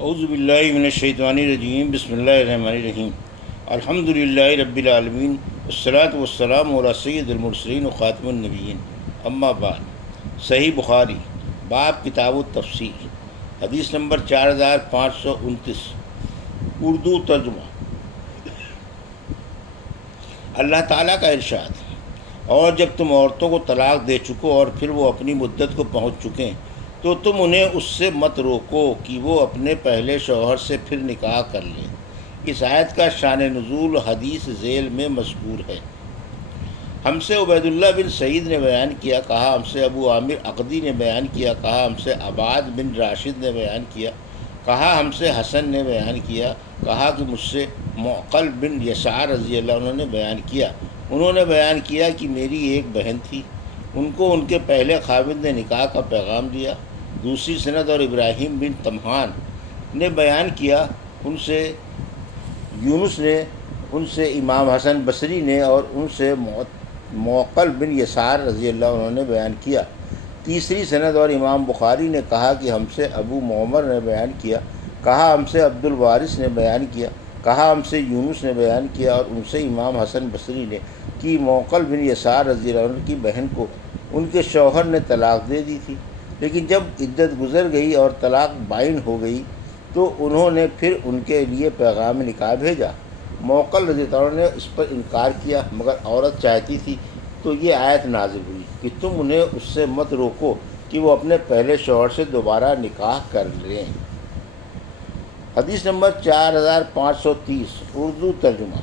اعوذ باللہ من الشیطان الرجیم، بسم اللہ الرحمن الرحیم۔ الحمد للہ رب العالمین، والصلاة والسلام علی سید المرسلین و خاتم النبیین، اما بعد۔ صحیح بخاری، باب کتاب التفسیر، حدیث نمبر 4529، اردو ترجمہ۔ اللہ تعالیٰ کا ارشاد: اور جب تم عورتوں کو طلاق دے چکو اور پھر وہ اپنی مدت کو پہنچ چکیں تو تم انہیں اس سے مت روکو کہ وہ اپنے پہلے شوہر سے پھر نکاح کر لیں۔ اس آیت کا شان نزول حدیث ذیل میں مذکور ہے۔ ہم سے عبید اللہ بن سعید نے بیان کیا، کہا ہم سے ابو عامر عقدی نے بیان کیا، کہا ہم سے عباد بن راشد نے بیان کیا، کہا ہم سے حسن نے بیان کیا، کہا کہ مجھ سے معقل بن یسار رضی اللہ عنہ نے بیان کیا۔ انہوں نے بیان کیا کہ میری ایک بہن تھی، ان کو ان کے پہلے خاوند نے نکاح کا پیغام دیا۔ دوسری سند اور ابراہیم بن تمہان نے بیان کیا، ان سے یونس نے، ان سے امام حسن بصری نے اور ان سے معقل بن یسار رضی اللہ عنہ نے بیان کیا۔ تیسری سند اور امام بخاری نے کہا کہ ہم سے ابو معمر نے بیان کیا، کہا ہم سے عبد الوارث نے بیان کیا، کہا ہم سے یونس نے بیان کیا اور ان سے امام حسن بصری نے کہ معقل بن یسار رضی اللہ عنہ کی بہن کو ان کے شوہر نے طلاق دے دی تھی، لیکن جب عدت گزر گئی اور طلاق بائن ہو گئی تو انہوں نے پھر ان کے لیے پیغام نکاح بھیجا۔ معقل رضی اللہ عنہ نے اس پر انکار کیا، مگر عورت چاہتی تھی تو یہ آیت نازل ہوئی کہ تم انہیں اس سے مت روکو کہ وہ اپنے پہلے شوہر سے دوبارہ نکاح کر لیں۔ حدیث نمبر 4530، اردو ترجمہ۔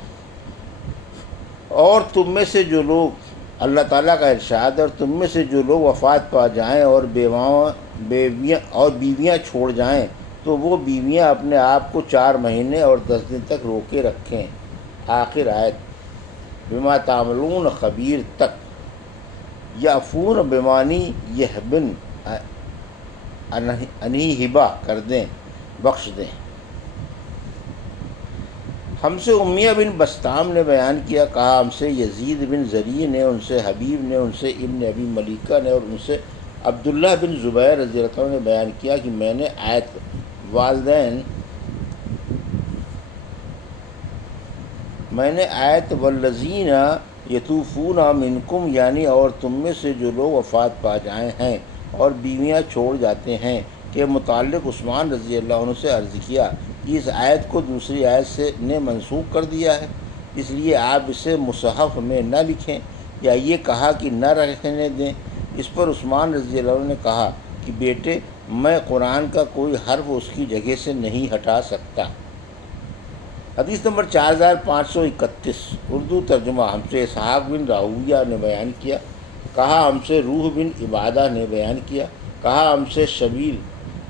اور تم میں سے جو لوگ، اللہ تعالیٰ کا ارشاد، اور تم میں سے جو لوگ وفات پا جائیں اور بیویاں چھوڑ جائیں تو وہ بیویاں اپنے آپ کو 4 مہینے اور 10 دن تک روکے رکھیں۔ آخر آیت، بما تعملون خبیر تک۔ یعفون بمانی یحبن، انہی ہبا کر دیں، بخش دیں۔ ہم سے امیہ بن بستام نے بیان کیا، کہا ہم سے یزید بن زریع نے، ان سے حبیب نے، ان سے ابن ابی ملیکہ نے اور ان سے عبداللہ بن زبیر رضی اللہ عنہ نے بیان کیا کہ میں نے آیت والذین یطوفون منکم، یعنی اور تم میں سے جو لوگ وفات پا جائیں ہیں اور بیویاں چھوڑ جاتے ہیں، کے متعلق عثمان رضی اللہ عنہ سے عرض کیا کہ اس آیت کو دوسری آیت سے نے منسوخ کر دیا ہے، اس لیے آپ اسے مصحف میں نہ لکھیں، یا یہ کہا کہ نہ رہنے دیں۔ اس پر عثمان رضی اللہ عنہ نے کہا کہ بیٹے، میں قرآن کا کوئی حرف اس کی جگہ سے نہیں ہٹا سکتا۔ حدیث نمبر 4531، اردو ترجمہ۔ ہم سے اسحاق بن راہویہ نے بیان کیا، کہا ہم سے روح بن عبادہ نے بیان کیا، کہا ہم سے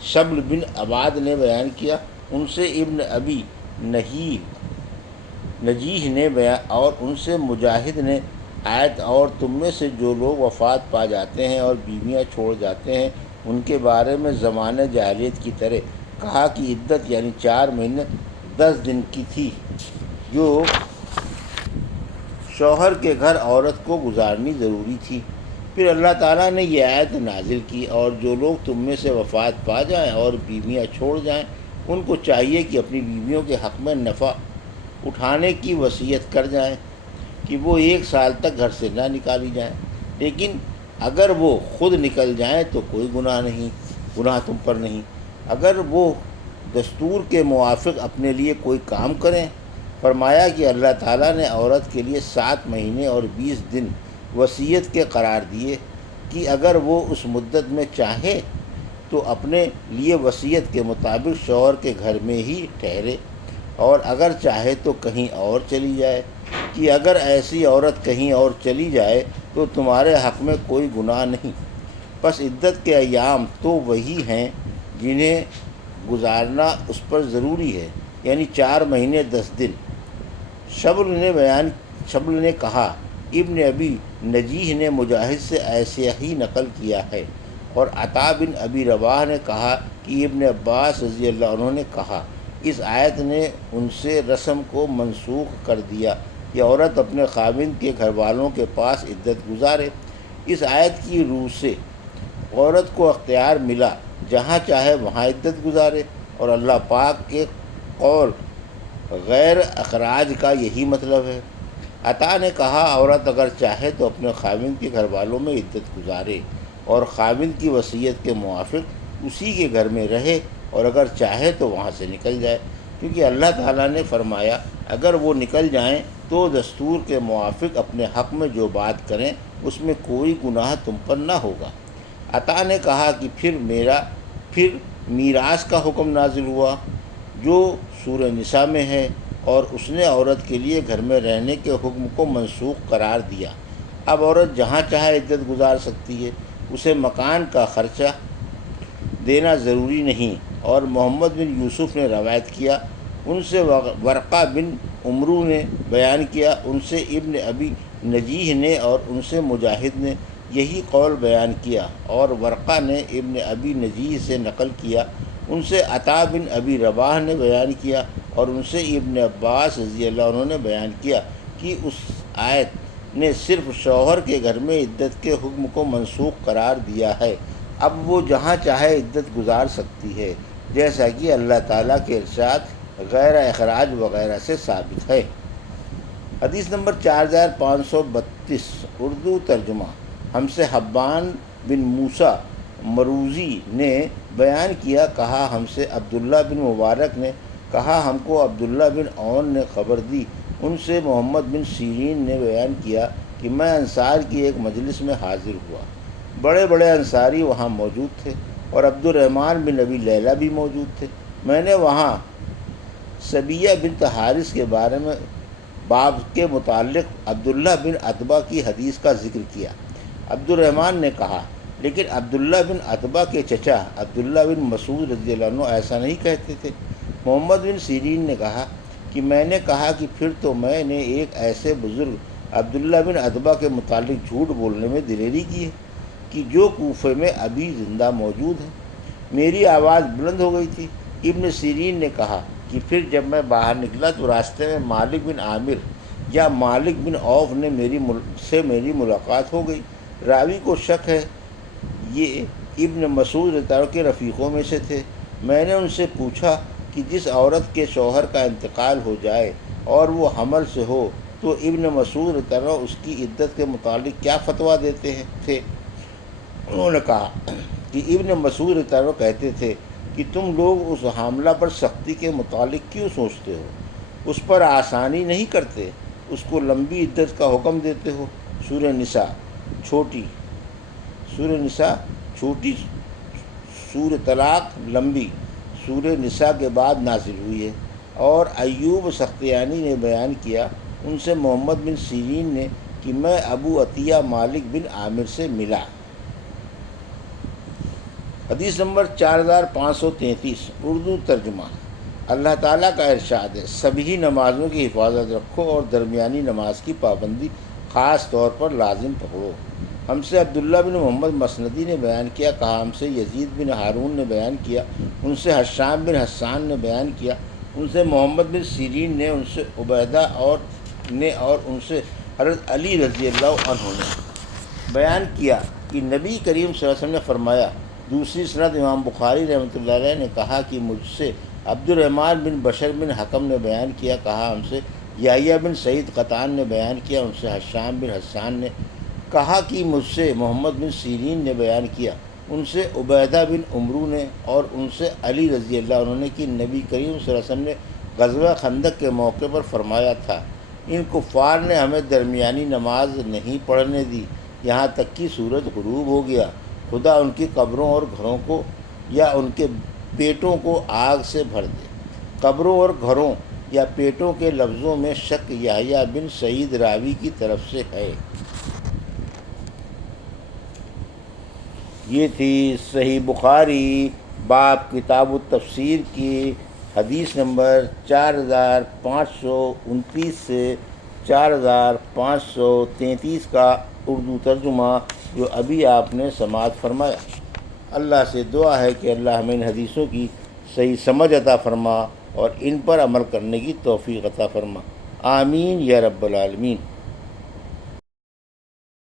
شبل بن عباد نے بیان کیا، ان سے ابن ابی نجیح نے بیان اور ان سے مجاہد نے آیت اور تم میں سے جو لوگ وفات پا جاتے ہیں اور بیویاں چھوڑ جاتے ہیں ان کے بارے میں زمانہ جاہلیت کی طرح کہا کہ عدت یعنی 4 مہینے 10 دن کی تھی جو شوہر کے گھر عورت کو گزارنی ضروری تھی۔ پھر اللہ تعالیٰ نے یہ آیت نازل کی، اور جو لوگ تم میں سے وفات پا جائیں اور بیویاں چھوڑ جائیں ان کو چاہیے کہ اپنی بیویوں کے حق میں نفع اٹھانے کی وصیت کر جائیں کہ وہ 1 سال تک گھر سے نہ نکالی جائیں، لیکن اگر وہ خود نکل جائیں تو کوئی گناہ تم پر نہیں، اگر وہ دستور کے موافق اپنے لیے کوئی کام کریں۔ فرمایا کہ اللہ تعالیٰ نے عورت کے لیے 7 مہینے اور 20 دن وصیت کے قرار دیے کہ اگر وہ اس مدت میں چاہے تو اپنے لیے وصیت کے مطابق شوہر کے گھر میں ہی ٹھہرے، اور اگر چاہے تو کہیں اور چلی جائے، کہ اگر ایسی عورت کہیں اور چلی جائے تو تمہارے حق میں کوئی گناہ نہیں۔ پس عدت کے ایام تو وہی ہیں جنہیں گزارنا اس پر ضروری ہے، یعنی 4 مہینے 10 دن۔ شبل نے کہا، ابن ابی نجیح نے مجاہد سے ایسے ہی نقل کیا ہے، اور عطا بن ابی رباح نے کہا کہ ابن عباس رضی اللہ عنہ نے کہا، اس آیت نے ان سے رسم کو منسوخ کر دیا کہ عورت اپنے خاوند کے گھر والوں کے پاس عدت گزارے۔ اس آیت کی روح سے عورت کو اختیار ملا جہاں چاہے وہاں عدت گزارے، اور اللہ پاک کے قول غیر اخراج کا یہی مطلب ہے۔ عطا نے کہا عورت اگر چاہے تو اپنے خاوند کے گھر والوں میں عدت گزارے اور خاوند کی وصیت کے موافق اسی کے گھر میں رہے، اور اگر چاہے تو وہاں سے نکل جائے، کیونکہ اللہ تعالیٰ نے فرمایا اگر وہ نکل جائیں تو دستور کے موافق اپنے حق میں جو بات کریں اس میں کوئی گناہ تم پر نہ ہوگا۔ عطا نے کہا کہ پھر میراث کا حکم نازل ہوا جو سورہ نساء میں ہے، اور اس نے عورت کے لیے گھر میں رہنے کے حکم کو منسوخ قرار دیا۔ اب عورت جہاں چاہے عدت گزار سکتی ہے، اسے مکان کا خرچہ دینا ضروری نہیں۔ اور محمد بن یوسف نے روایت کیا، ان سے ورقہ بن عمرو نے بیان کیا، ان سے ابن ابی نجیح نے اور ان سے مجاہد نے یہی قول بیان کیا، اور ورقہ نے ابن ابی نجیح سے نقل کیا، ان سے عطا بن ابی رباح نے بیان کیا، اور ان سے ابن عباس رضی اللہ عنہ نے بیان کیا کہ اس آیت نے صرف شوہر کے گھر میں عدت کے حکم کو منسوخ قرار دیا ہے، اب وہ جہاں چاہے عدت گزار سکتی ہے، جیسا کہ اللہ تعالیٰ کے ارشاد غیر اخراج وغیرہ سے ثابت ہے۔ حدیث نمبر 4532 اردو ترجمہ۔ ہم سے حبان بن موسیٰ مروزی نے بیان کیا، کہا ہم سے عبداللہ بن مبارک نے کہا ہم کو عبداللہ بن عون نے خبر دی، ان سے محمد بن سیرین نے بیان کیا کہ میں انصار کی ایک مجلس میں حاضر ہوا، بڑے بڑے انصاری وہاں موجود تھے اور عبد الرحمن بن ابی لیلہ بھی موجود تھے۔ میں نے وہاں سبیہ بنت حارث کے بارے میں باب کے متعلق عبداللہ بن عتبہ کی حدیث کا ذکر کیا۔ عبد الرحمن نے کہا لیکن عبداللہ بن عتبہ کے چچا عبداللہ بن مسعود رضی اللہ عنہ ایسا نہیں کہتے تھے۔ محمد بن سیرین نے کہا کہ میں نے کہا کہ پھر تو میں نے ایک ایسے بزرگ عبداللہ بن عتبہ کے متعلق جھوٹ بولنے میں دلیری کی ہے کہ جو کوفے میں ابھی زندہ موجود ہے۔ میری آواز بلند ہو گئی تھی۔ ابن سیرین نے کہا کہ پھر جب میں باہر نکلا تو راستے میں مالک بن عامر یا مالک بن عوف نے میری ملاقات ہو گئی۔ راوی کو شک ہے یہ ابن مسعود رضی اللہ عنہ کے رفیقوں میں سے تھے۔ میں نے ان سے پوچھا کہ جس عورت کے شوہر کا انتقال ہو جائے اور وہ حمل سے ہو تو ابن مسعود رضی اللہ عنہ اس کی عدت کے متعلق کیا فتویٰ دیتے تھے؟ انہوں نے کہا کہ ابن مسعود رضی اللہ عنہ کہتے تھے کہ تم لوگ اس حاملہ پر سختی کے متعلق کیوں سوچتے ہو؟ اس پر آسانی نہیں کرتے، اس کو لمبی عدت کا حکم دیتے ہو۔ سورہ نساء چھوٹی، سورہ طلاق لمبی، سورہ نساء کے بعد نازل ہوئی ہے۔ اور ایوب سختیانی نے بیان کیا، ان سے محمد بن سیرین نے کہ میں ابو عطیہ مالک بن عامر سے ملا۔ حدیث نمبر 4533 اردو ترجمہ۔ اللہ تعالیٰ کا ارشاد ہے، سبھی نمازوں کی حفاظت رکھو اور درمیانی نماز کی پابندی خاص طور پر لازم پکڑو۔ ہم سے عبداللہ بن محمد مسندی نے بیان کیا، کہا ہم سے یزید بن ہارون نے بیان کیا، ان سے حشام بن حسان نے بیان کیا، ان سے محمد بن سیرین نے، ان سے عبیدہ اور ان سے حضرت علی رضی اللہ عنہ نے بیان کیا کہ نبی کریم صلی اللہ علیہ وسلم نے فرمایا۔ دوسری سند امام بخاری رحمۃ اللہ علیہ نے کہا کہ مجھ سے عبد الرحمن بن بشر بن حکم نے بیان کیا، کہا ہم سے یحییٰ بن سعید قطان نے بیان کیا، ان سے حشام بن حسان نے کہا کہ مجھ سے محمد بن سیرین نے بیان کیا، ان سے عبیدہ بن عمرو نے اور ان سے علی رضی اللہ عنہ نے کہ نبی کریم صلی اللہ علیہ وسلم نے غزوہ خندق کے موقع پر فرمایا تھا، ان کفار نے ہمیں درمیانی نماز نہیں پڑھنے دی یہاں تک کہ سورج غروب ہو گیا، خدا ان کی قبروں اور گھروں کو یا ان کے پیٹوں کو آگ سے بھر دے۔ قبروں اور گھروں یا پیٹوں کے لفظوں میں شک یحییٰ بن سعید راوی کی طرف سے ہے۔ یہ تھی صحیح بخاری باب کتاب التفسیر کی حدیث نمبر 4529 سے 4533 کا اردو ترجمہ جو ابھی آپ نے سماعت فرمایا۔ اللہ سے دعا ہے کہ اللہ ہمیں ان حدیثوں کی صحیح سمجھ عطا فرما اور ان پر عمل کرنے کی توفیق عطا فرما، آمین یا رب العالمین۔